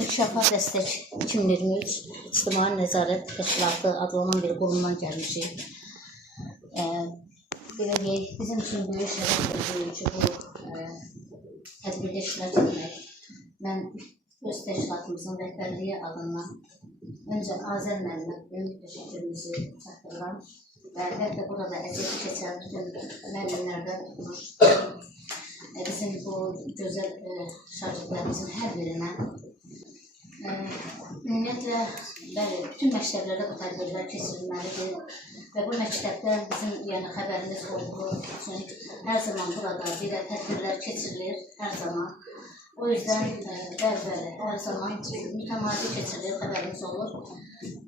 İnkişafa Dəstək 2023 İctimai Nəzarət Təşkilatı adlanan bir qurumdan gəlmişik. Belə deyək, bizim üçün böyük şərəfdir ki, bu tədbirdə iştirak etmək. Mən öz təşkilatımızın rəhbərliyi adından öncə Azər müəllimə böyük təşəkkürümüzü çatdırıram və əlbəttə burada əziyyət keçən bütün müəllimlərdən bizim bu gözəl şagirdlərimizin hər birinə ümumiyyətlə, bütün məktəblərdə bu tədbirlər keçirilməlidir və bu məktəblər bizim xəbərimiz olduğu üçün hər zaman burada belə tədbirlər keçirilir, hər zaman. O yüzden bəli, hər zaman mütəmadi keçirilir, xəbərimiz olur.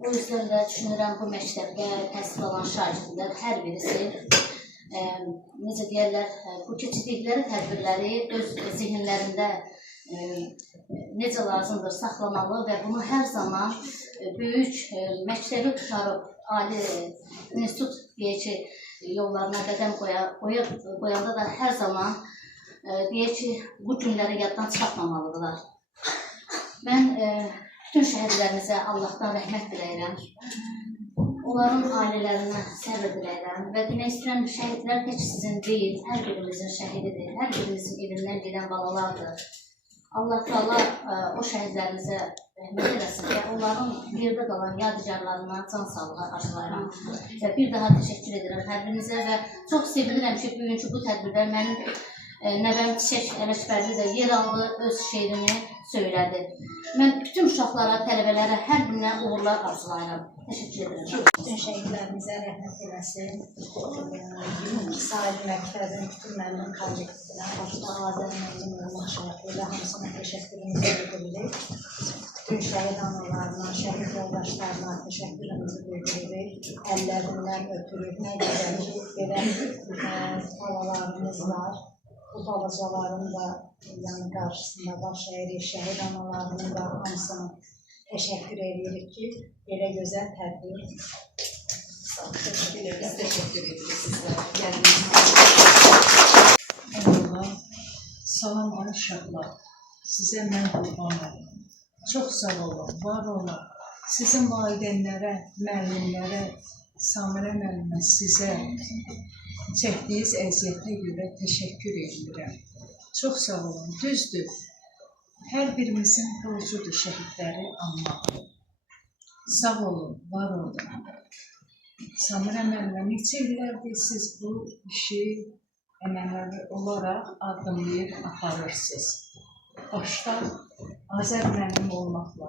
O yüzden də düşünürəm bu məktəbdə təhsil alan şagirdlər hər birisi necə deyərlər, bu keçirdikləri tədbirləri öz zihinlərində necə lazımdır saxlamalı və bunu hər zaman böyük məktəbi tutarıb ali institut deyək ki, yollarına qədəm qoyanda da hər zaman deyək ki, bu günləri yaddan çıxartmamalıdırlar. Mən bütün şəhidlərimizə Allahdan rəhmət diləyirəm. Onların ailələrinə səbr diləyirəm və demək istəyirəm, şəhidlər tək sizin deyil, hər birimizin şəhididir, hər birimizin evindən gedən balalardır. Allah Teala o şəhidlərimizə rəhmət eləsin və onların yerdə qalan yadigarlarına can sağlığı arzulayıram. Və bir daha təşəkkür edirəm hər birinizə və çox sevinirəm ki, bugünkü bu tədbirdə mənim nəvəm Çiçək Ələkbərli də yer aldı, öz şeirini söylədi. Mən bütün uşaqlara, tələbələrə hər birinə uğurlar arzulayıram. Təşəkkür edirəm. Bütün şəhidlərimizə rəhmət eləsin. Sahil məktəbin bütün müəllim kollektivinə, başda Azər müəllim olmaq şərəfilə hamısına təşəkkürümüzü bildiririk. Bütün şəhid analarına, şəhid yoldaşlarına təşəkkürümüzü bildiririk. Əllərindən ötürük, nə qədər ki, belə balalarımız var. Bu balacaların da qarşısında baş əyirik, şəhid analarının da hamısına təşəkkür edirik ki, belə gözəl tədbir. Təşəkkür ederiz. Təşəkkür edirik sizlərə. Eyvallah. Salam uşaqlar. Sizə mən qurban olum. Çox sağ olun, var olun. Sizin valideynlərə, müəllimlərə, Samirə müəllimə, sizə çəkdiyiniz əziyyətə görə təşəkkür edirəm. Çox sağ olun. Düzdür, hər birimizin borcudur şəhidləri anmaq. Sağ olun, var olun. Samirə müəllimə, neçə illərdir siz bu işi əməlləri olaraq addımlayıb aparırsınız. Başda Azər müəllim olmaqla.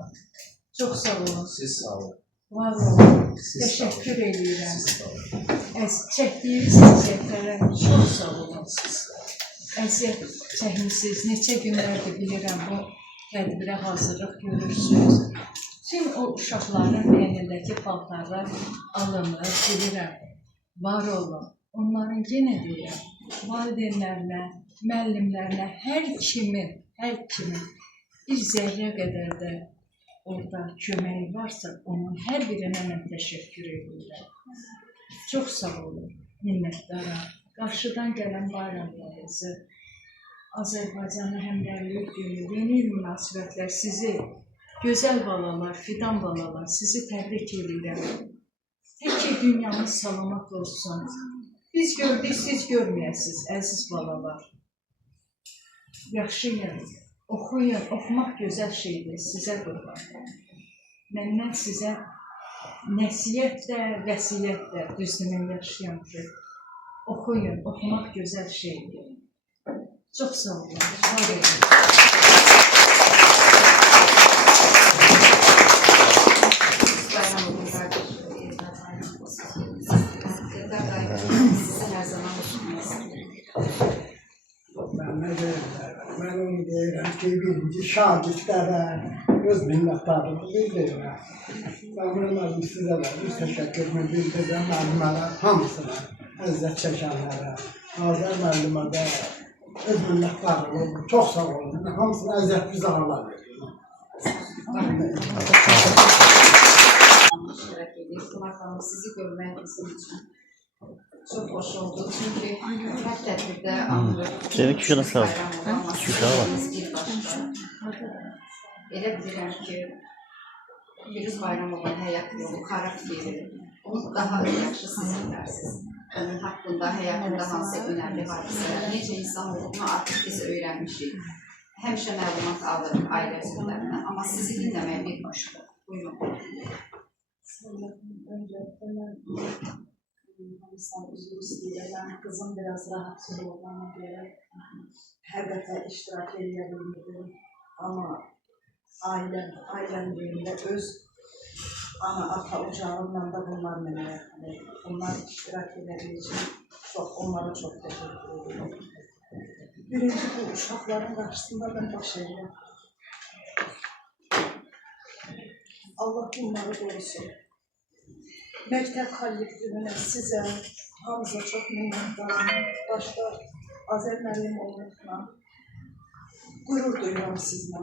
Çox sağ olun. Siz sağ olun. Var olun. Təşəkkür edirəm. Çəkdiyiniz əziyyətlərə çox sağ olun. Əziyyət çəkmişsiniz. Neçə günlərdir bilirəm bu tədbirə hazırlıq görürsünüz. Tüm o uşaqların beynindəki paltarlar alınır, bilirəm. Var olun. Onların yenə deyirəm, valideynlərinə, müəllimlərinə, hər kimin bir zərrə qədər də orada köməyi varsa, onun hər birinə mən təşəkkür edirəm. Çox sağ olun, minnətdaram. Qarşıdan gələn bayramlarınızı, Azərbaycanı həmrəylik günü, yeni münasibətlər sizi, gözəl balalar, fidan balalar, sizi təbrik edirəm. Tək ki, dünyamız salamat olsun. Biz gördük, siz görməyəsiniz, əziz balalar. Yaxşıyın. Oxuyun, oxumaq gözəl şeydir, sizə qurban. Məndən sizə nəsiyyət də, vəsiyyət də, düzdür, yaşayan ki, oxuyun, oxumaq gözəl şeydir. Çox sağ olun, var olun. Bayram olun qardaşlar. Sizin hər zaman hoşunuz. Ben onu deyirəm ki, birinci şagirdlərə öz minnətdarlığımı bildirirəm. Müəllim sizə də öz təşəkkürümü bildirirəm, müəllimlərə, hamısına, əziyyət çəkənlərə, Azər müəllimə də öz minnətdarım oldu. Çox sağ olun. Hamısına əziyyət biz ağırlar veriyorum. iştirak edip Pınar Hanım sizi görmek bizim için çok hoş oldu. Çünkü her tedbirde anılır. Senin kişi sağ ol. Kişi var. Bir başka. Elə bilirəm ki, Firuz Bayramovun həyat yolu, xarakteri, onu daha yaxşı siz bilərsiniz. Onun haqqında, həyatında hansı önəmli hadisələr, necə insan olduğunu artıq biz öyrənmişik. Həmişə məlumat alırıq ailə üzvlərindən, amma sizi dinləmək bir başqa. Buyurun. Öncelikle ben üzür istəyirəm. Kızım biraz rahatsız olduğuna göre her defa iştirak edebilmedim. Ama ailem düğünde öz ana ata ocağımla da bunlar mənə yaxın. Bunlar iştirak edebildiği için onlara çok teşekkür ederim. Birinci bu uşaqların karşısında ben baş edirəm. Allah bunları korusun. Məktəb kollektivinə, sizə, hamıza çox minnətdarım. Başda Azər müəllim olmaqla qürur duyuram sizlə.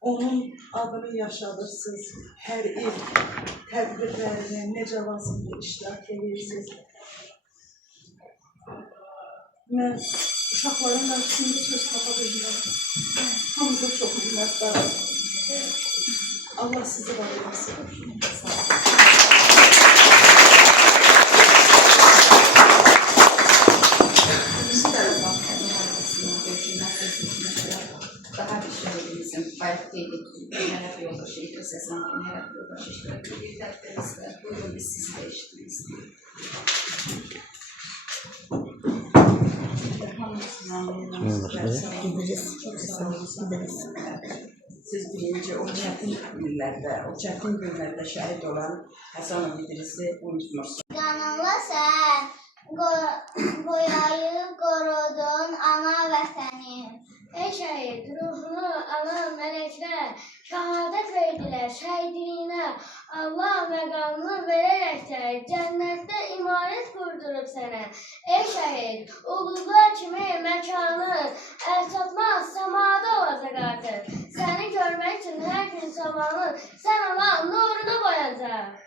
Onun adını yaşadırsınız, hər il tədbirlərini necə lazımdır iştirak edirsiniz. Mən uşaqların qarşısında söz tapa bilmirəm. Hamıza çox minnətdarım. Allah sizi var eləsin. Daha bir şehrimizin Bayraklı'yla həyat yoldaşı, Səslanların həyat yoldaşı iştirak edir. Tədbirimizdə buyurun biz sizi də eşitmək istəyirik. Siz birinci o çətin günlərdə şəhid olan Həsənov İdrisi unutmursunuz. Qanınla sən qoyayıb qorudun ana vətəni. Ey şəhid, ruhunu alan mələklər şəhadət verdilər şəhidliyinə. Allah məqamını verərəkdir, cənnətdə imarət qurdurub sənə. Ey şəhid, ulduzlar kimi məkanın əl çatmaz səmada olacaq artıq. Səni görmək üçün hər gün sabahın sən Allah nurunu boyacaq.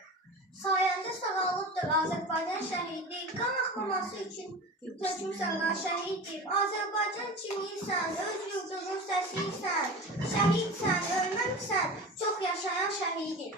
Sayəndə sağalıbdır Azərbaycan şəhidi, qan axmaması üçün tökmüsən qan şəhiddir. Azərbaycan kimiysən, öz yurdunun səsiysən, şəhidsən, ölməmsən, çox yaşayan şəhiddir.